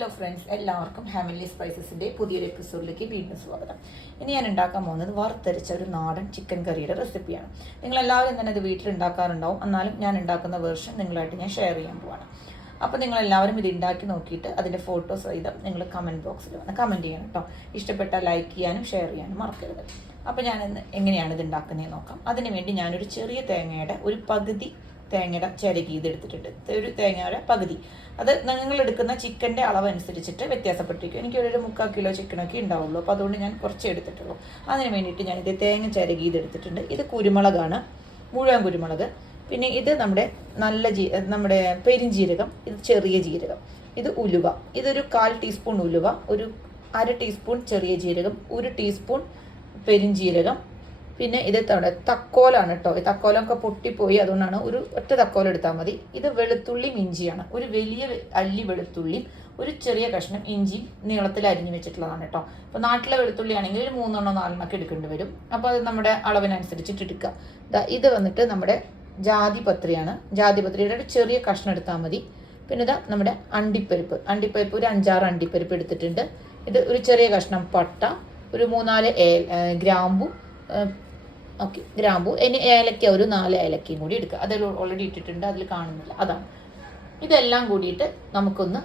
Hello friends എല്ലാവർക്കും ഹാമിലി സ്പൈസസിന്റെ പുതിയൊരു എപ്പിസോഡിലേക്ക് വീണ്ടും സ്വാഗതം. ഇനി ഞാൻ ഉണ്ടാക്കാൻ പോകുന്നത് വറുത്തരച്ച ഒരു നാടൻ ചിക്കൻ കറിയുടെ റെസിപ്പിയാണ് നിങ്ങളെല്ലാവരും തന്നെ ഇത് വീട്ടിൽ ഉണ്ടാക്കാറുണ്ടാവും എന്നാലും ഞാൻ ഉണ്ടാക്കുന്ന വേർഷൻ നിങ്ങളായിട്ട് ഞാൻ ഷെയർ ചെയ്യാൻ പോവാണ്. അപ്പോൾ നിങ്ങളെല്ലാവരും ഇത് ഉണ്ടാക്കി നോക്കിയിട്ട് അതിന്റെ ഫോട്ടോ സഹിതം നിങ്ങൾ കമന്റ് ബോക്സിൽ വന്ന് കമന്റ് ചെയ്യണം കേട്ടോ ഇഷ്ടപ്പെട്ട ലൈക്ക് ചെയ്യാനും ഷെയർ ചെയ്യാനും മറക്കരുത്. അപ്പോൾ ഞാനിന്ന് എങ്ങനെയാണ് ഇത് ഉണ്ടാക്കുന്നതെന്ന് നോക്കാം. അതിനുവേണ്ടി ഞാനൊരു ചെറിയ തേങ്ങയുടെ ഒരു പകുതി തേങ്ങയുടെ ചിരകി ഇത് എടുത്തിട്ടുണ്ട്. ഒരു തേങ്ങയുടെ പകുതി. അത് നിങ്ങൾ എടുക്കുന്ന ചിക്കന്റെ അളവ് അനുസരിച്ചിട്ട് വ്യത്യാസപ്പെട്ടിരിക്കും. എനിക്ക് ഒരു മുക്കാൽ കിലോ ചിക്കനൊക്കെ ഉണ്ടാവുള്ളൂ. അപ്പോൾ അതുകൊണ്ട് ഞാൻ കുറച്ച് എടുത്തിട്ടുള്ളൂ. അതിന് വേണ്ടിയിട്ട് ഞാനിത് തേങ്ങ ചിരകി ഇത് എടുത്തിട്ടുണ്ട്. ഇത് കുരുമുളകാണ്. മുഴുവൻ കുരുമുളക്. പിന്നെ ഇത് നമ്മുടെ നല്ല ജീ നമ്മുടെ പെരിഞ്ജീരകം ഇത് ചെറിയ ജീരകം. ഇത് ഉലുവ. ഇതൊരു കാൽ ടീസ്പൂൺ ഉലുവ. ഒരു അര ടീസ്പൂൺ ചെറിയ ജീരകം. ഒരു ടീസ്പൂൺ പെരിഞ്ജീരകം പിന്നെ ഇത് തക്കോലാണ് കേട്ടോ ഈ തക്കോലൊക്കെ പൊട്ടിപ്പോയി. അതുകൊണ്ടാണ് ഒരു ഒറ്റ തക്കോല എടുത്താൽ മതി. ഇത് വെളുത്തുള്ളിയും ഇഞ്ചിയാണ്. ഒരു വലിയ അല്ലി വെളുത്തുള്ളിയും ഒരു ചെറിയ കഷ്ണം ഇഞ്ചി നീളത്തിൽ അരിഞ്ഞു വെച്ചിട്ടുള്ളതാണ് കേട്ടോ അപ്പോൾ നാട്ടിലെ വെളുത്തുള്ളി ആണെങ്കിൽ ഒരു മൂന്നെണ്ണോ നാലെണ്ണൊക്കെ എടുക്കേണ്ടി വരും. അപ്പോൾ അത് നമ്മുടെ അളവിനനുസരിച്ചിട്ട് എടുക്കുക ഇത് വന്നിട്ട് നമ്മുടെ ജാതിപത്രിയാണ് ജാതിപത്രിയുടെ ഒരു ചെറിയ കഷ്ണം എടുത്താൽ മതി. പിന്നെ ഇതാ നമ്മുടെ അണ്ടിപ്പരിപ്പ്. അണ്ടിപ്പരിപ്പ് ഒരു അഞ്ചാറ് അണ്ടിപ്പരിപ്പ് എടുത്തിട്ടുണ്ട്. ഇത് ഒരു ചെറിയ കഷ്ണം പട്ട ഒരു മൂന്നാൽ ഏ, ഗ്രാമ്പു ഓക്കെ ഗ്രാമ്പു. ഇനി ഏലക്ക ഒരു നാല് ഏലക്കയും കൂടി എടുക്കുക. അതിൽ ഓൾറെഡി ഇട്ടിട്ടുണ്ട് അതിൽ കാണുന്നില്ല. അതാണ്. ഇതെല്ലാം കൂടിയിട്ട് നമുക്കൊന്ന്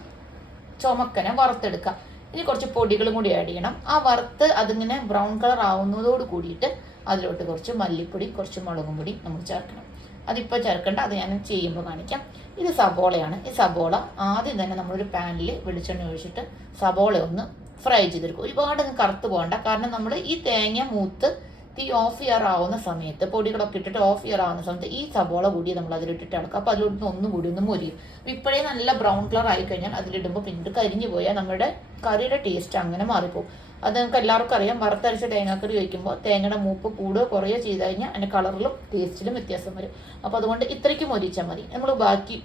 ചുമക്കനെ വറുത്തെടുക്കാം. ഇനി കുറച്ച് പൊടികളും കൂടി ആഡ് ചെയ്യണം. ആ വറുത്ത് അതിങ്ങനെ ബ്രൗൺ കളർ ആവുന്നതോട് കൂടിയിട്ട് അതിലോട്ട് കുറച്ച് മല്ലിപ്പൊടി കുറച്ച് മുളകും പൊടി നമ്മൾ ചേർക്കണം. അതിപ്പോൾ ചേർക്കേണ്ട അത് ഞാൻ ചെയ്യുമ്പോൾ കാണിക്കാം. ഇത് സബോളയാണ്. ഈ സബോള ആദ്യം തന്നെ നമ്മളൊരു പാനിൽ വെളിച്ചെണ്ണ ഒഴിച്ചിട്ട് സബോള ഒന്ന് ഫ്രൈ ചെയ്തെടുക്കും ഒരുപാട് കറുത്ത് പോകണ്ട. കാരണം നമ്മൾ ഈ തേങ്ങ മൂത്ത് തീ ഓഫ് ചെയ്യാറാവുന്ന സമയത്ത് പൊടികളൊക്കെ ഇട്ടിട്ട് ഓഫ് ചെയ്യാറാവുന്ന സമയത്ത് ഈ സബോള കൂടി നമ്മൾ അതിലിട്ടിട്ട് ഇളക്കുക. അപ്പോൾ അതിലോട്ട് ഒന്നും കൂടി ഒന്ന് മൊരിയും ഇപ്പോഴേ നല്ല ബ്രൗൺ കളർ ആയി കഴിഞ്ഞാൽ അതിലിടുമ്പോൾ പിന്നീട് കരിഞ്ഞു പോയാൽ നമ്മുടെ കറിയുടെ ടേസ്റ്റ് അങ്ങനെ മാറിപ്പോകും അത് നമുക്ക് എല്ലാവർക്കും അറിയാം. വറുത്തരച്ച തേങ്ങാക്കറി വയ്ക്കുമ്പോൾ തേങ്ങയുടെ മൂപ്പ് കൂടുകയോ കുറയോ ചെയ്ത് കഴിഞ്ഞാൽ അതിന്റെ കളറിലും ടേസ്റ്റിലും വ്യത്യാസം വരും. അപ്പോൾ അതുകൊണ്ട് ഇത്രയ്ക്ക് മൊരിച്ചാൽ മതി. നമ്മൾ ബാക്കി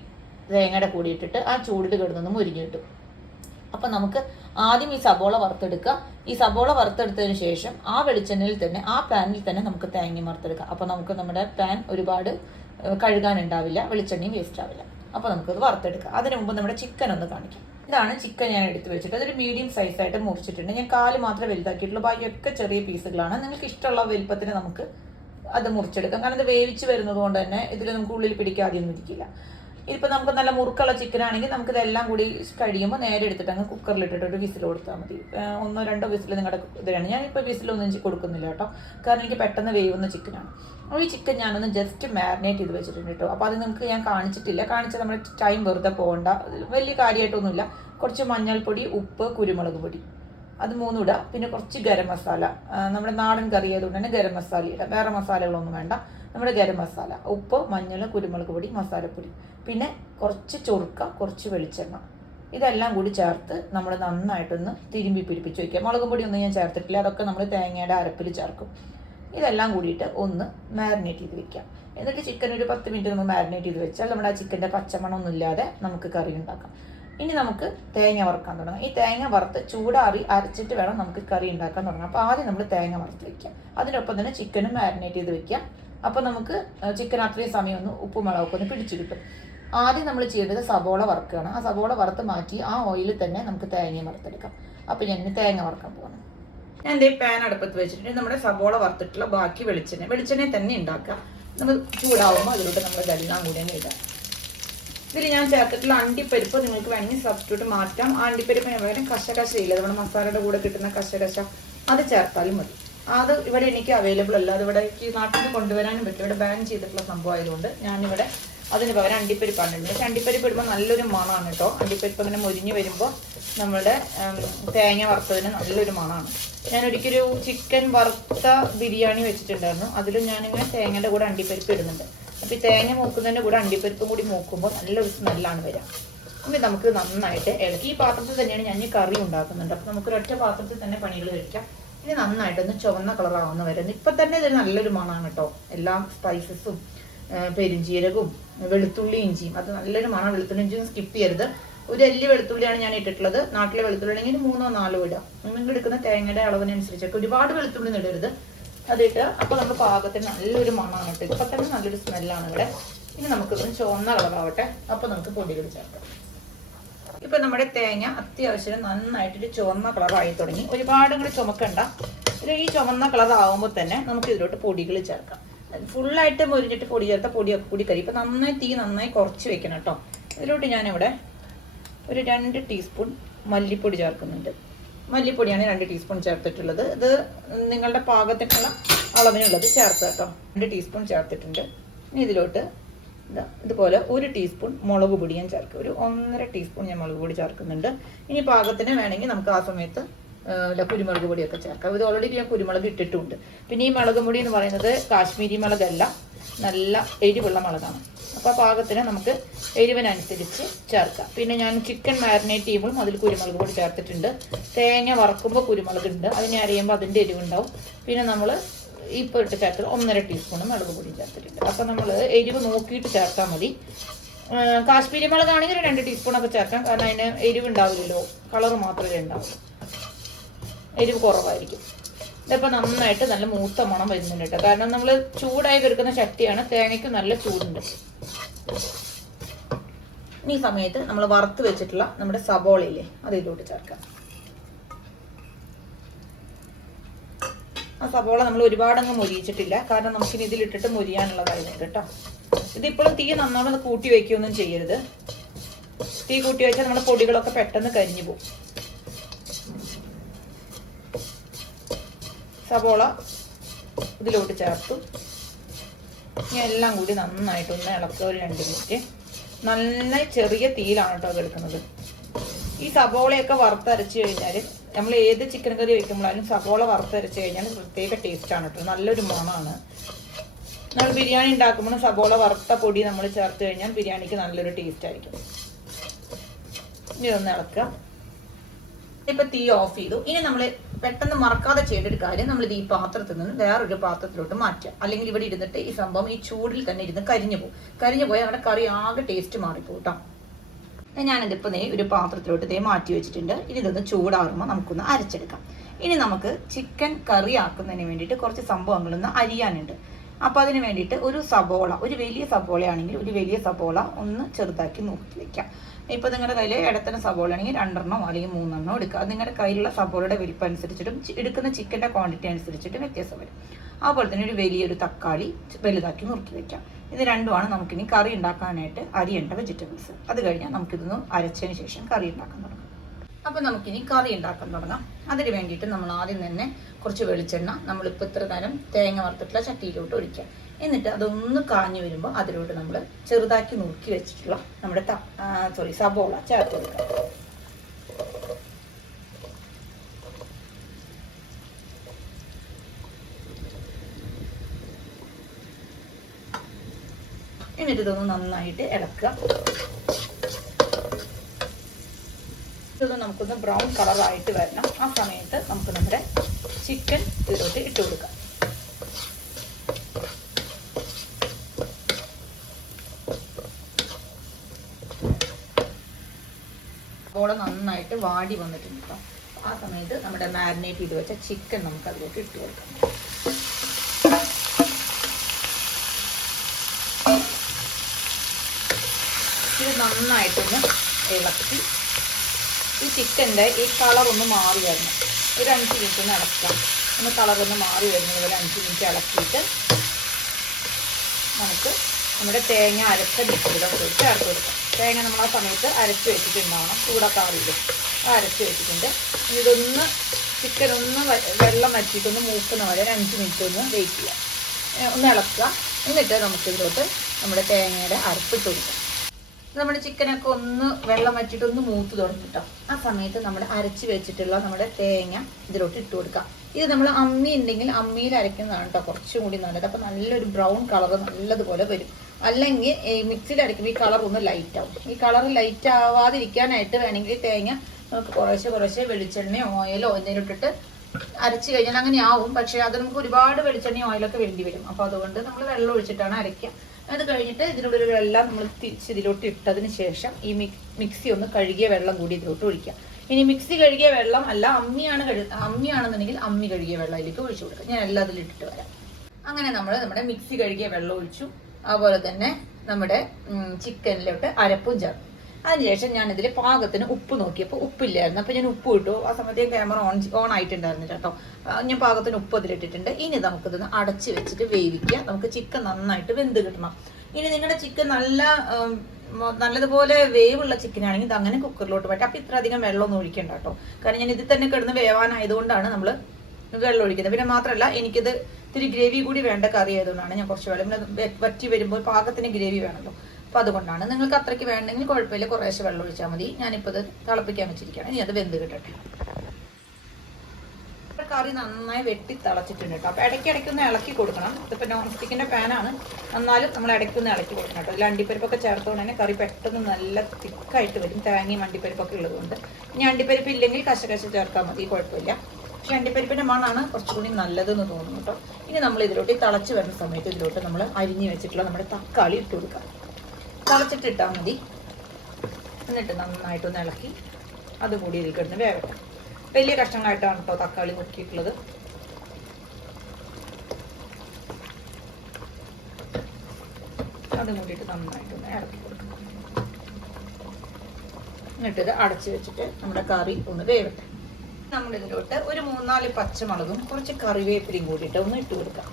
തേങ്ങയുടെ കൂടി ഇട്ടിട്ട് ആ ചൂടിൽ കിടന്നൊന്ന് മുരിഞ്ഞു കിട്ടും. അപ്പം നമുക്ക് ആദ്യം ഈ സബോള വറുത്തെടുക്കുക. ഈ സബോള വറുത്തെടുത്തതിന് ശേഷം ആ വെളിച്ചെണ്ണയിൽ തന്നെ ആ പാനിൽ തന്നെ നമുക്ക് തേങ്ങ വറുത്തെടുക്കാം. അപ്പോൾ നമുക്ക് നമ്മുടെ പാൻ ഒരുപാട് കഴുകാനുണ്ടാവില്ല വെളിച്ചെണ്ണയും വേസ്റ്റ് ആവില്ല അപ്പോൾ നമുക്കത് വറുത്തെടുക്കാം. അതിനു മുമ്പ് നമ്മുടെ ചിക്കൻ ഒന്ന് കാണിക്കാം. ഇതാണ് ചിക്കൻ ഞാൻ എടുത്ത് വെച്ചിട്ട് അതൊരു മീഡിയം സൈസായിട്ട് മുറിച്ചിട്ടുണ്ട്. ഞാൻ കാൽ മാത്രമേ വലുതാക്കിയിട്ടുള്ളൂ. ബാക്കിയൊക്കെ ചെറിയ പീസുകളാണ്. നിങ്ങൾക്ക് ഇഷ്ടമുള്ള വലുപ്പത്തിന് നമുക്ക് അത് മുറിച്ചെടുക്കാം. കാരണം അത് വേവിച്ച് വരുന്നത് കൊണ്ട് തന്നെ ഇതിൽ നമുക്ക് ഉള്ളിൽ പിടിക്കാതെയൊന്നും ഇരിക്കില്ല. ഇതിപ്പോൾ നമുക്ക് നല്ല മുറുക്കുള്ള ചിക്കൻ ആണെങ്കിൽ നമുക്ക് ഇതെല്ലാം കൂടി കഴിയുമ്പോൾ നേരെ എടുത്തിട്ട് അങ്ങ് കുക്കറിൽ ഇട്ടിട്ട് ഒരു വിസിൽ കൊടുത്താൽ മതി. ഒന്നോ രണ്ടോ വിസിൽ നിങ്ങളുടെ ഇതിലാണ് ഞാനിപ്പോൾ വിസിലൊന്നും കൊടുക്കുന്നില്ല കേട്ടോ. കാരണം എനിക്ക് പെട്ടെന്ന് വേവുന്ന ചിക്കനാണ് അപ്പോൾ ഈ ചിക്കൻ ഞാനൊന്ന് ജസ്റ്റ് മാരിനേറ്റ് ചെയ്ത് വെച്ചിട്ടുണ്ട് കേട്ടോ. അപ്പോൾ അത് നിങ്ങൾക്ക് ഞാൻ കാണിച്ചിട്ടില്ല. കാണിച്ച് നമ്മുടെ ടൈം വെറുതെ പോകണ്ട വലിയ കാര്യമായിട്ടൊന്നുമില്ല കുറച്ച് മഞ്ഞൾപ്പൊടി ഉപ്പ് കുരുമുളക് പൊടി. അത് മൂന്നും ഇടുക പിന്നെ കുറച്ച് ഗരം മസാല. നമ്മുടെ നാടൻ കറി ആയതുകൊണ്ട് തന്നെ ഗരം മസാല ഇടാം വേറെ മസാലകളൊന്നും വേണ്ട. നമ്മുടെ ഗരം മസാല ഉപ്പ് മഞ്ഞൾ കുരുമുളക് പൊടി മസാലപ്പൊടി. പിന്നെ കുറച്ച് ചൊറുക്ക കുറച്ച് വെളിച്ചെണ്ണ. ഇതെല്ലാം കൂടി ചേർത്ത് നമ്മൾ നന്നായിട്ടൊന്ന് തിരുമ്പി പിടിപ്പിച്ച് വയ്ക്കുക മുളക് പൊടി ഒന്നും ഞാൻ ചേർത്തിട്ടില്ല. അതൊക്കെ നമ്മൾ തേങ്ങയുടെ അരപ്പിൽ ചേർക്കും. ഇതെല്ലാം കൂടിയിട്ട് ഒന്ന് മാരിനേറ്റ് ചെയ്ത് വെക്കാം എന്നിട്ട് ചിക്കൻ ഒരു പത്ത് മിനിറ്റ് നമ്മൾ മാരിനേറ്റ് ചെയ്ത് വെച്ചാൽ നമ്മുടെ ആ ചിക്കന്റെ പച്ചമണമൊന്നും ഇല്ലാതെ നമുക്ക് കറി ഉണ്ടാക്കാം. ഇനി നമുക്ക് തേങ്ങ വറുക്കാൻ തുടങ്ങാം. ഈ തേങ്ങ വറുത്ത് ചൂടാറി അരച്ചിട്ട് വേണം നമുക്ക് കറി ഉണ്ടാക്കാൻ തുടങ്ങാം. അപ്പോൾ ആദ്യം നമ്മൾ തേങ്ങ വറുത്ത് വെക്കാം അതിനൊപ്പം തന്നെ ചിക്കനും മാരിനേറ്റ് ചെയ്ത് വെക്കാം അപ്പോൾ നമുക്ക് ചിക്കൻ അത്രയും സമയം ഒന്ന് ഉപ്പും മുളകൊക്കെ ഒന്ന് പിടിച്ചു കിട്ടും ആദ്യം നമ്മൾ ചെയ്യേണ്ടത് സബോള വറുക്കുകയാണ്. ആ സബോള വറുത്ത് മാറ്റി ആ ഓയിലിൽ തന്നെ നമുക്ക് തേങ്ങ വറുത്തെടുക്കാം. അപ്പോൾ ഞാൻ തേങ്ങ വറുക്കാൻ പോകണം ഞാൻ ദേ പാൻ അടുപ്പത്ത് വെച്ചിട്ട് നമ്മുടെ സബോള വറുത്തിട്ടുള്ള ബാക്കി വെളിച്ചെണ്ണ വെളിച്ചെണ്ണ തന്നെ ഉണ്ടാക്കാം നമ്മൾ ചൂടാവുമ്പോൾ അതിലോട്ട് നമ്മൾ ഇതെല്ലാം കൂടി അങ്ങ് ഇടാം ഇതിൽ ഞാൻ ചേർത്തിട്ടുള്ള അണ്ടിപ്പരിപ്പ് നിങ്ങൾക്ക് വേണമെങ്കിൽ സബ്സ്റ്റിറ്റ്യൂട്ട് മാറ്റാം. ആ അണ്ടിപ്പരിപ്പിന് പകരം കശകശയില്ല. നമ്മുടെ മസാലയുടെ കൂടെ കിട്ടുന്ന കശകശ അത് ചേർത്താലും മതി. അത് ഇവിടെ എനിക്ക് അവൈലബിൾ അല്ല. അത് ഇവിടെ ഈ നാട്ടിൽ കൊണ്ടുവരാനും പറ്റും. ഇവിടെ ബാൻ ചെയ്തിട്ടുള്ള സംഭവം ആയതുകൊണ്ട് ഞാനിവിടെ അതിന് പകരം അണ്ടിപ്പരിപ്പാണ് ഇടുന്നത്. പക്ഷേ അണ്ടിപ്പരിപ്പ് ഇടുമ്പോൾ നല്ലൊരു മണമാണ് കേട്ടോ. അണ്ടിപ്പരിപ്പ് ഇങ്ങനെ മുരിഞ്ഞ് വരുമ്പോൾ നമ്മുടെ തേങ്ങ വറുത്തതിന് നല്ലൊരു മണമാണ് ഞാൻ ഒരിക്കലൊരു ചിക്കൻ വറുത്ത ബിരിയാണി വെച്ചിട്ടുണ്ടായിരുന്നു. അതിലും ഞാനിങ്ങനെ തേങ്ങയുടെ കൂടെ അണ്ടിപ്പരിപ്പ് ഇടുന്നുണ്ട്. അപ്പോൾ ഈ തേങ്ങ മൂക്കുന്നതിന്റെ കൂടെ അണ്ടിപ്പരിപ്പും കൂടി മൂക്കുമ്പോൾ നല്ലൊരു സ്മെല്ലാണ് വരിക അപ്പോൾ നമുക്ക് നന്നായിട്ട് ഇളക്കി ഈ പാത്രത്തിൽ തന്നെയാണ് ഞാൻ ഈ കറി ഉണ്ടാക്കുന്നുണ്ട് അപ്പോൾ നമുക്ക് ഒരൊറ്റ പാത്രത്തിൽ തന്നെ പണികൾ കഴിക്കാം. ഇനി നന്നായിട്ട് നന്നായിട്ടൊന്ന് ചുവന്ന കളറാവുന്ന വരെ. ഇപ്പൊ തന്നെ ഇത് നല്ലൊരു മണമാണ് കേട്ടോ എല്ലാ സ്പൈസസും പെരുംജീരകവും വെളുത്തുള്ളി ഇഞ്ചിയും അത് നല്ലൊരു മണം വെളുത്തുള്ളി ഇഞ്ചിയും സ്കിപ്പ് ചെയ്യരുത്. ഒരു അല്ലി വെളുത്തുള്ളിയാണ് ഞാൻ ഇട്ടിട്ടുള്ളത്. നാട്ടിലെ വെളുത്തുള്ളി അല്ലെങ്കിൽ മൂന്നോ നാലോ ഇടാം. നിങ്ങൾ എടുക്കുന്ന തേങ്ങയുടെ അളവിനനുസരിച്ചൊക്കെ ഒരുപാട് വെളുത്തുള്ളി ഒന്നും ഇടരുത്. അതിട്ട് അപ്പോൾ നമ്മുടെ പാകത്തിന് നല്ലൊരു മണമാണ് കേട്ടോ ഇപ്പം തന്നെ നല്ലൊരു സ്മെല്ലാണ് ഇവിടെ. ഇനി നമുക്ക് ചുവന്ന കളറാവട്ടെ അപ്പോൾ നമുക്ക് പൊടികൾ ചേർക്കാം. ഇപ്പൊ നമ്മുടെ തേങ്ങ അത്യാവശ്യം നന്നായിട്ടൊരു ചുവന്ന കളറായി തുടങ്ങി. ഒരുപാട് കൂടി ചുമക്കണ്ട. ഒരു ഈ ചുവന്ന കളർ ആകുമ്പോൾ തന്നെ നമുക്ക് ഇതിലോട്ട് പൊടികൾ ചേർക്കാം. ഫുള്ളായിട്ട് മുരിഞ്ഞിട്ട് പൊടി ചേർത്ത പൊടി കൂടി കറി ഇപ്പൊ നന്നായി തീ നന്നായി കുറച്ച് വെക്കണം കേട്ടോ. ഇതിലോട്ട് ഞാനിവിടെ ഒരു രണ്ട് ടീസ്പൂൺ മല്ലിപ്പൊടി ചേർക്കുന്നുണ്ട്. മല്ലിപ്പൊടിയാണ് രണ്ട് ടീസ്പൂൺ ചേർത്തിട്ടുള്ളത്. ഇത് നിങ്ങളുടെ പാകത്തിനുള്ള അളവിനുള്ളത് ചേർത്ത് കേട്ടോ. രണ്ട് ടീസ്പൂൺ ചേർത്തിട്ടുണ്ട്. ഇനി ഇതിലോട്ട് ഇതാ ഇതുപോലെ ഒരു ടീസ്പൂൺ മുളക് പൊടി ഞാൻ ചേർക്കും. ഒരു ഒന്നര ടീസ്പൂൺ ഞാൻ മുളക് പൊടി ചേർക്കുന്നുണ്ട്. ഇനി പാകത്തിന് വേണമെങ്കിൽ നമുക്ക് ആ സമയത്ത് കുരുമുളക് പൊടിയൊക്കെ ചേർക്കാം. ഇത് ഓൾറെഡി ഞാൻ കുരുമുളക് ഇട്ടിട്ടുണ്ട്. പിന്നെ ഈ മുളക് പൊടി എന്ന് പറയുന്നത് കാശ്മീരി മുളകല്ല നല്ല എരിവുള്ള മുളകാണ്. അപ്പോൾ പാകത്തിന് നമുക്ക് എരിവിനനുസരിച്ച് ചേർക്കാം. പിന്നെ ഞാൻ ചിക്കൻ മാരിനേറ്റ് ചെയ്യുമ്പോഴും അതിൽ കുരുമുളക് പൊടി ചേർത്തിട്ടുണ്ട്. തേങ്ങ വറക്കുമ്പോൾ കുരുമുളക് ഉണ്ട്. അതിനെ അറിയുമ്പോൾ അതിന്റെ എരിവുണ്ടാവും. പിന്നെ നമ്മൾ ഇപ്പോൾ ഇട്ട് ചേർത്തത് ഒന്നര ടീസ്പൂൺ മുളക് പൊടി ചേർത്തിട്ടുണ്ട്. അപ്പോൾ നമ്മൾ എരിവ് നോക്കിയിട്ട് ചേർത്താൽ മതി. കാശ്മീരി മുളകാണെങ്കിൽ രണ്ട് ടീസ്പൂണൊക്കെ ചേർക്കാം. കാരണം അതിന് എരിവ് ഉണ്ടാവില്ലല്ലോ. കളർ മാത്രമേ ഉണ്ടാവുള്ളൂ. എരിവ് കുറവായിരിക്കും. ഇതിപ്പോൾ നന്നായിട്ട് നല്ല മൂത്ത മണം വരുന്നുണ്ട് കേട്ടോ. കാരണം നമ്മൾ ചൂടായി കിടക്കുന്ന ശക്തിയാണ്. തേങ്ങയ്ക്ക് നല്ല ചൂടുണ്ട്. ഈ സമയത്ത് നമ്മൾ വറുത്ത് വെച്ചിട്ടുള്ള നമ്മുടെ സബോളയില്ലേ അത് ഇതിലോട്ട് ചേർക്കാം. ആ സവോള നമ്മൾ ഒരുപാടങ്ങ് മൊരിയിച്ചിട്ടില്ല. കാരണം നമുക്കിനി ഇതിലിട്ടിട്ട് മൊരിയാനുള്ളതായിരുന്നു കേട്ടോ. ഇതിപ്പോഴും തീ നന്നോണം കൂട്ടി വയ്ക്കുകയൊന്നും ചെയ്യരുത്. തീ കൂട്ടി വെച്ചാൽ നമ്മുടെ പൊടികളൊക്കെ പെട്ടെന്ന് കരിഞ്ഞു പോകും. സവോള ഇതിലോട്ട് ചേർത്തു. ഇനി എല്ലാം കൂടി നന്നായിട്ടൊന്ന് ഇളക്കുക ഒരു രണ്ട് മിനിറ്റ്. നല്ല ചെറിയ തീയിലാണ് കേട്ടോ അത് എടുക്കുന്നത് ഈ സവോളയൊക്കെ വറുത്തരച്ച് കഴിഞ്ഞാൽ നമ്മൾ ഏത് ചിക്കൻ കറി വെക്കുമ്പോഴും സവോള വറുത്തരച്ച് കഴിഞ്ഞാൽ പ്രത്യേക ടേസ്റ്റ് ആണ് കേട്ടോ നല്ലൊരു മണമാണ്. നമ്മൾ ബിരിയാണി ഉണ്ടാക്കുമ്പോൾ സവോള വറുത്ത പൊടി നമ്മൾ ചേർത്ത് കഴിഞ്ഞാൽ ബിരിയാണിക്ക് നല്ലൊരു ടേസ്റ്റ് ആയിരിക്കും. ഇനി ഒന്ന് ഇളക്കാം ഇപ്പൊ തീ ഓഫ് ചെയ്തു. ഇനി നമ്മൾ പെട്ടെന്ന് മറക്കാതെ ചെയ്യേണ്ട ഒരു കാര്യം നമ്മൾ ഇത് ഈ പാത്രത്തിൽ നിന്ന് വേറൊരു പാത്രത്തിലോട്ട് മാറ്റുക. അല്ലെങ്കിൽ ഇവിടെ ഇരുന്നിട്ട് ഈ സംഭവം ഈ ചൂടിൽ തന്നെ ഇരുന്ന് കരിഞ്ഞു പോകും. കരിഞ്ഞു പോയാൽ നമ്മുടെ കറി ആകെ ടേസ്റ്റ് മാറിപ്പോകും കേട്ടോ ഞാനിതിപ്പോൾ നേ ഒരു പാത്രത്തിലോട്ട് ദേ മാറ്റി വെച്ചിട്ടുണ്ട്. ഇനി ഇതൊന്ന് ചൂടാറുമ്പോൾ നമുക്കൊന്ന് അരച്ചെടുക്കാം. ഇനി നമുക്ക് ചിക്കൻ കറി ആക്കുന്നതിന് വേണ്ടിയിട്ട് കുറച്ച് സംഭവങ്ങളൊന്ന് അരിയാനുണ്ട്. അപ്പോൾ അതിന് വേണ്ടിയിട്ട് ഒരു സബോള ഒരു വലിയ സബോളയാണെങ്കിൽ ഒരു വലിയ സബോള ഒന്ന് ചെറുതാക്കി നോക്കി വയ്ക്കാം ഇപ്പോൾ നിങ്ങളുടെ കയ്യിൽ ഇടത്തരം സബോള ആണെങ്കിൽ രണ്ടെണ്ണോ അല്ലെങ്കിൽ മൂന്നെണ്ണോ എടുക്കുക അത് നിങ്ങളുടെ കയ്യിലുള്ള സബോളയുടെ വലിപ്പം അനുസരിച്ചിട്ടും എടുക്കുന്ന ചിക്കന്റെ ക്വാണ്ടിറ്റി അനുസരിച്ചിട്ടും വ്യത്യാസം വരും. അതുപോലെ തന്നെ ഒരു വലിയൊരു തക്കാളി വലുതാക്കി നുറുക്കി വെക്കാം. ഇത് രണ്ടുമാണ് നമുക്കിനി കറി ഉണ്ടാക്കാനായിട്ട് അരിയേണ്ട വെജിറ്റബിൾസ് അത് കഴിഞ്ഞാൽ നമുക്കിതൊന്ന് അരച്ചതിന് ശേഷം കറി ഉണ്ടാക്കാൻ തുടങ്ങാം. അപ്പോൾ നമുക്കിനി കറി ഉണ്ടാക്കാൻ തുടങ്ങാം. അതിന് വേണ്ടിയിട്ട് നമ്മൾ ആദ്യം തന്നെ കുറച്ച് വെളിച്ചെണ്ണ നമ്മളിപ്പോൾ ഇത്ര നേരം തേങ്ങ വറുത്തിട്ടുള്ള ചട്ടിയിലോട്ട് ഒഴിക്കുക. എന്നിട്ട് അതൊന്ന് കാഞ്ഞു വരുമ്പോൾ അതിലോട്ട് നമ്മൾ ചെറുതാക്കി നുറുക്കി വെച്ചിട്ടുള്ള നമ്മുടെ സോറി സബോള ചേർത്ത് കൊടുക്കുക. എന്നിട്ട് ഇതൊന്ന് നന്നായിട്ട് ഇളക്കുക. ഇതൊന്ന് നമുക്കൊന്ന് ബ്രൗൺ കളറായിട്ട് വരണം. ആ സമയത്ത് നമുക്ക് നമ്മുടെ ചിക്കൻ ഇതിലോട്ട് ഇട്ട് കൊടുക്കാം. സവോള നന്നായിട്ട് വാടി വന്നിട്ടുണ്ട് കേട്ടോ ആ സമയത്ത് നമ്മുടെ മാരിനേറ്റ് ചെയ്ത് വെച്ച ചിക്കൻ നമുക്ക് അതിലേക്ക് ഇട്ട് കൊടുക്കാം. നന്നായിട്ടൊന്ന് ഇളക്കി. ഈ ചിക്കന്റെ ഈ കളറൊന്ന് മാറി വരണം. ഒരു അഞ്ച് മിനിറ്റ് ഒന്ന് ഇളക്കാം ഒന്ന് കളറൊന്ന് മാറി വരുന്നത് ഒരു അഞ്ച് മിനിറ്റ് ഇളക്കിയിട്ട് നമുക്ക് നമ്മുടെ തേങ്ങ അരച്ച മിക്സിയിലൊക്കെ ചേർത്ത് കൊടുക്കാം. തേങ്ങ നമ്മൾ ആ സമയത്ത് അരച്ച് വെച്ചിട്ടുണ്ടാവണം. ചൂടൊക്കെ ആറിയിടും അരച്ച് വെച്ചിട്ടുണ്ട്. ഇതൊന്ന് ചിക്കൻ ഒന്ന് വെള്ളം വറ്റിയിട്ടൊന്ന് മൂക്കുന്ന വരെ ഒരു അഞ്ച് മിനിറ്റ് ഒന്ന് വെയിറ്റ് ചെയ്യാം. ഒന്ന് ഇളക്കുക. എന്നിട്ട് നമുക്കിതിലോട്ട് നമ്മുടെ തേങ്ങയുടെ അരപ്പിട്ട് കൊടുക്കാം. നമ്മുടെ ചിക്കനൊക്കെ ഒന്ന് വെള്ളം വറ്റിയിട്ട് ഒന്ന് മൂത്ത് തുടങ്ങിട്ടോ. ആ സമയത്ത് നമ്മൾ അരച്ച് വെച്ചിട്ടുള്ള നമ്മുടെ തേങ്ങ ഇതിലോട്ട് ഇട്ട് കൊടുക്കാം. ഇത് നമ്മൾ അമ്മി ഉണ്ടെങ്കിൽ അമ്മിയിൽ അരയ്ക്കുന്നതാണ് കേട്ടോ കുറച്ചും കൂടി നല്ലത്. അപ്പോൾ നല്ലൊരു ബ്രൗൺ കളർ നല്ലതുപോലെ വരും. അല്ലെങ്കിൽ മിക്സിയിൽ അരയ്ക്കുമ്പോൾ ഈ കളർ ഒന്ന് ലൈറ്റ് ആവും. ഈ കളർ ലൈറ്റ് ആവാതിരിക്കാനായിട്ട് വേണമെങ്കിൽ തേങ്ങ നമുക്ക് കുറേശ്ശെ കുറേശ്ശെ വെളിച്ചെണ്ണയോ ഓയിലോ എന്തെങ്കിലും ഇട്ടിട്ട് അരച്ച് കഴിഞ്ഞാൽ അങ്ങനെ ആവും. പക്ഷേ അത് നമുക്ക് ഒരുപാട് വെളിച്ചെണ്ണയും ഓയിലൊക്കെ വേണ്ടി വരും. അപ്പോൾ അതുകൊണ്ട് നമ്മൾ വെള്ളം ഒഴിച്ചിട്ടാണ് അരയ്ക്കുക. അത് കഴിഞ്ഞിട്ട് ഇതിനുള്ളിൽ നമ്മൾ തിരിച്ച് ഇതിലോട്ട് ഇട്ടതിന് ശേഷം ഈ മിക്സി ഒന്ന് കഴുകിയ വെള്ളം കൂടി ഇതിലോട്ട് ഒഴിക്കുക. ഇനി മിക്സി കഴുകിയ വെള്ളം അല്ല അമ്മിയാണ് കഴു അമ്മിയാണെന്നുണ്ടെങ്കിൽ അമ്മി കഴുകിയ വെള്ളം അതിലേക്ക് ഒഴിച്ചു കൊടുക്കുക. ഞാൻ എല്ലാം അതിലിട്ടിട്ട് വരാം. അങ്ങനെ നമ്മൾ നമ്മുടെ മിക്സി കഴുകിയ വെള്ളം ഒഴിച്ചു. അതുപോലെ തന്നെ നമ്മുടെ ചിക്കനിലോട്ട് അരപ്പും ചേർക്കും. അതിനുശേഷം ഞാൻ ഇതിൽ പാകത്തിന് ഉപ്പ് നോക്കിയപ്പോൾ ഉപ്പില്ലായിരുന്നു. അപ്പോൾ ഞാൻ ഉപ്പ് ഇട്ടു. ആ സമയത്ത് ക്യാമറ ഓൺ ഓൺ ആയിട്ടുണ്ടായിരുന്നു കേട്ടോ. ഞാൻ പാകത്തിന് ഉപ്പ് അതിലിട്ടിട്ടുണ്ട്. ഇനി നമുക്കിതൊന്ന് അടച്ച് വെച്ചിട്ട് വേവിക്കുക. നമുക്ക് ചിക്കൻ നന്നായിട്ട് വെന്ത് കിട്ടണം. ഇനി നിങ്ങളുടെ ചിക്കൻ നല്ല നല്ലതുപോലെ വേവുള്ള ചിക്കൻ ആണെങ്കിൽ ഇത് അങ്ങനെ കുക്കറിലോട്ട് പറ്റും അപ്പം ഇത്ര അധികം വെള്ളമൊന്നും ഒഴിക്കണ്ട കേട്ടോ. കാരണം ഞാൻ ഇതിൽ തന്നെ കിടന്ന് വേവാനായതുകൊണ്ടാണ് നമ്മൾ വെള്ളം ഒഴിക്കുന്നത്. പിന്നെ മാത്രമല്ല എനിക്കിത് ഇത്തിരി ഗ്രേവി കൂടി വേണ്ട കറി ആയതുകൊണ്ടാണ് ഞാൻ കുറച്ച് വെള്ളം. വറ്റി വരുമ്പോൾ പാകത്തിന് ഗ്രേവി വേണമല്ലോ അപ്പോൾ അതുകൊണ്ടാണ് നിങ്ങൾക്ക് അത്രയ്ക്ക് വേണമെങ്കിൽ കുഴപ്പമില്ല. കുറേശ്ശെ വെള്ളം ഒഴിച്ചാൽ മതി. ഞാനിപ്പോൾ ഇത് തിളപ്പിക്കാൻ വെച്ചിരിക്കുകയാണ്. ഇനി അത് വെന്ത് കിട്ടട്ടെ. കറി നന്നായി വെട്ടി തിളച്ചിട്ടുണ്ട് കേട്ടോ. അപ്പോൾ ഇടയ്ക്ക് ഇടയ്ക്കൊന്ന് ഇളക്കി കൊടുക്കണം. ഇതിപ്പോൾ നോൺ സ്റ്റിക്കിന്റെ പാനാണ് എന്നാലും നമ്മൾ ഇടയ്ക്കൊന്ന് ഇളക്കി കൊടുക്കണം കേട്ടോ. ഇതിൽ അണ്ടിപ്പരിപ്പൊക്കെ ചേർത്തുകൊണ്ട് തന്നെ കറി പെട്ടെന്ന് നല്ല തിക്കായിട്ട് വരും. തേങ്ങയും അണ്ടിപ്പരിപ്പൊക്കെ ഉള്ളതുകൊണ്ട്. ഇനി അണ്ടിപ്പരിപ്പ് ഇല്ലെങ്കിൽ കശകശ ചേർത്താൽ മതി. കുഴപ്പമില്ല. പക്ഷെ അണ്ടിപ്പരിപ്പിന്റെ മണമാണ് കുറച്ചുകൂടി നല്ലതെന്ന് തോന്നുന്നു കേട്ടോ. ഇനി നമ്മൾ ഇതിലോട്ട് തിളച്ച് വരുന്ന സമയത്ത് ഇതിലോട്ട് നമ്മൾ അരിഞ്ഞ് വെച്ചിട്ടുള്ള നമ്മുടെ തക്കാളി ഇട്ട് കൊടുക്കാം. തിളച്ചിട്ട് ഇട്ടാൽ മതി. എന്നിട്ട് നന്നായിട്ടൊന്ന് ഇളക്കി അതുകൂടി ഇതിൽ കിടന്ന് വേവട്ടെ വലിയ കഷ്ണങ്ങളായിട്ടാണ് കേട്ടോ തക്കാളി മുക്കിയിട്ടുള്ളത് അതും കൂടിയിട്ട് നന്നായിട്ടൊന്ന് ഇളക്കി കൊടുക്കണം എന്നിട്ട് ഇത് അടച്ച് വെച്ചിട്ട് നമ്മുടെ കറി ഒന്ന് വേവട്ടെ നമ്മൾ ഇതിലോട്ട് ഒരു മൂന്നാൽ പച്ചമുളകും കുറച്ച് കറിവേപ്പിലയും കൂടിയിട്ട് ഒന്ന് ഇട്ട് കൊടുക്കാം.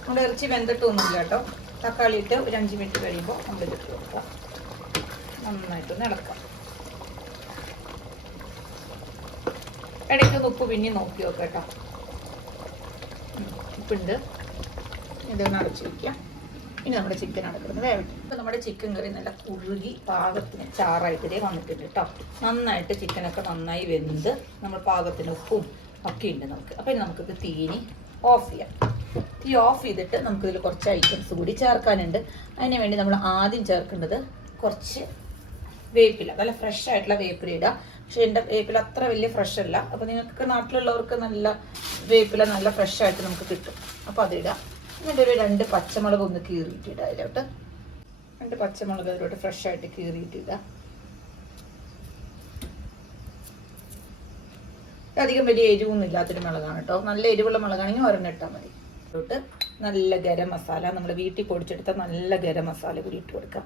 നമ്മുടെ ഇറച്ചി വെന്തിട്ടൊന്നുമില്ല കേട്ടോ തക്കാളി ഇട്ട് ഒരു അഞ്ച് മിനിറ്റ് കഴിയുമ്പോൾ നമ്മൾ ഇതിട്ട് കൊടുക്കാം. നന്നായിട്ടൊന്ന് ഇളക്കാം. ഇടയ്ക്ക് ഉപ്പ് പിന്നെ നോക്കി നോക്കാം കേട്ടോ. ഉപ്പുണ്ട്. ഇതൊന്ന് അടച്ചു വയ്ക്കാം ഇനി നമ്മുടെ ചിക്കൻ അടക്കുന്നത് വേവിക്കും ഇപ്പം നമ്മുടെ ചിക്കൻ കറി നല്ല കുറുകി പാകത്തിന് ചാറായിട്ടേ വന്നിട്ടുണ്ട് കേട്ടോ. നന്നായിട്ട് ചിക്കനൊക്കെ നന്നായി വെന്ത് നമ്മൾ പാകത്തിന് ഉപ്പും ഒക്കെ ഉണ്ട് നമുക്ക്. അപ്പം ഇനി നമുക്കിത് തീനി ഓഫ് ചെയ്യാം. തീ ഓഫ് ചെയ്തിട്ട് നമുക്കിതിൽ കുറച്ച് ഐറ്റംസ് കൂടി ചേർക്കാനുണ്ട്. അതിന് വേണ്ടി നമ്മൾ ആദ്യം ചേർക്കേണ്ടത് കുറച്ച് വേപ്പില. നല്ല ഫ്രഷ് ആയിട്ടുള്ള വേപ്പില ഇടുക പക്ഷെ എന്റെ വേപ്പില അത്ര വലിയ ഫ്രഷ് അല്ല. അപ്പോൾ നിങ്ങൾക്ക് നാട്ടിലുള്ളവർക്ക് നല്ല വേപ്പില നല്ല ഫ്രഷ് ആയിട്ട് നമുക്ക് കിട്ടും. അപ്പോൾ അതിടാം എന്നിട്ട് ഒരു രണ്ട് പച്ചമുളക് ഒന്ന് കീറിയിട്ട് ഇടാം അതിലോട്ട്. രണ്ട് പച്ചമുളക് അതിലോട്ട് ഫ്രഷ് ആയിട്ട് കീറിയിട്ട് ഇടാം. അധികം വലിയ എരിവൊന്നും ഇല്ലാത്തൊരു മുളകാണ് കേട്ടോ. നല്ല എരിവുള്ള മുളകാണെങ്കിൽ ഒരെണ്ണം ഇട്ടാൽ മതി. അതിലോട്ട് നല്ല ഗരം മസാല നമ്മൾ വീട്ടിൽ പൊടിച്ചെടുത്ത നല്ല ഗരം മസാല കൂടി ഇട്ട് കൊടുക്കാം.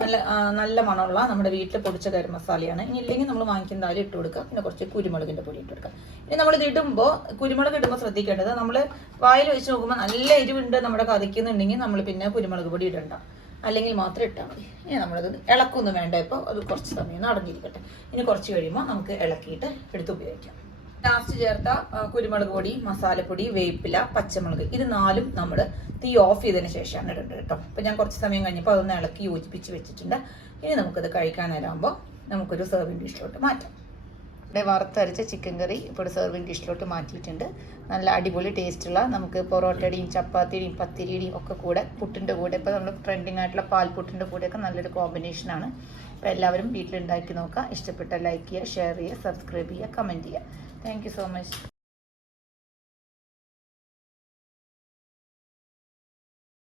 നല്ല നല്ല മണമുള്ള നമ്മുടെ വീട്ടിൽ പൊടിച്ച ഗരം മസാലയാണ്. ഇനി ഇല്ലെങ്കിൽ നമ്മൾ വാങ്ങിക്കുന്നതായാലും ഇട്ട് കൊടുക്കാം. പിന്നെ കുറച്ച് കുരുമുളകിന്റെ പൊടി ഇട്ട് കൊടുക്കാം. ഇനി നമ്മളിത് ഇടുമ്പോൾ കുരുമുളക് ഇടുമ്പോൾ ശ്രദ്ധിക്കേണ്ടത് നമ്മൾ വായിൽ വെച്ച് നോക്കുമ്പോൾ നല്ല എരിവുണ്ട് നമ്മുടെ കറിക്കുന്നുണ്ടെങ്കിൽ നമ്മൾ പിന്നെ കുരുമുളക് പൊടി ഇടണ്ട. അല്ലെങ്കിൽ മാത്രം ഇട്ടാൽ മതി. ഇനി നമ്മളത് ഇളക്കൊന്നും വേണ്ട. ഇപ്പോൾ അത് കുറച്ച് സമയം നടന്നിരിക്കട്ടെ ഇനി കുറച്ച് കഴിയുമ്പോൾ നമുക്ക് ഇളക്കിയിട്ട് എടുത്ത് ഉപയോഗിക്കാം. ലാസ്റ്റ് ചേർത്ത കുരുമുളക് പൊടി മസാലപ്പൊടി വേപ്പില പച്ചമുളക്. ഇത് നാലും നമ്മൾ തീ ഓഫ് ചെയ്തതിന് ശേഷമാണ് ഇടേണ്ടത് കേട്ടോ. അപ്പോൾ ഞാൻ കുറച്ച് സമയം കഴിഞ്ഞപ്പോൾ അതൊന്ന് ഇളക്കി യോജിപ്പിച്ച് വെച്ചിട്ടുണ്ട്. ഇനി നമുക്കത് കഴിക്കാൻ നേരമാകുമ്പോൾ നമുക്കൊരു സെർവിങ് ഡിഷിലോട്ട് മാറ്റാം. ഇവിടെ വറുത്തരച്ച ചിക്കൻ കറി ഇപ്പോൾ ഒരു സെർവിങ് ഡിഷിലോട്ട് മാറ്റിയിട്ടുണ്ട്. നല്ല അടിപൊളി ടേസ്റ്റുള്ള നമുക്ക് പൊറോട്ടയുടെയും ചപ്പാത്തിയുടെയും പത്തിരിയുടെയും ഒക്കെ കൂടെ പുട്ടിന്റെ കൂടെ ഇപ്പോൾ നമ്മൾ ട്രെൻഡിങ് ആയിട്ടുള്ള പാൽപുട്ടിന്റെ കൂടെയൊക്കെ നല്ലൊരു കോമ്പിനേഷനാണ് അപ്പോൾ എല്ലാവരും വീട്ടിലുണ്ടാക്കി നോക്കുക. ഇഷ്ടപ്പെട്ട ലൈക്ക് ചെയ്യുക ഷെയർ ചെയ്യുക സബ്സ്ക്രൈബ് ചെയ്യുക കമന്റ് ചെയ്യുക. Thank you so much.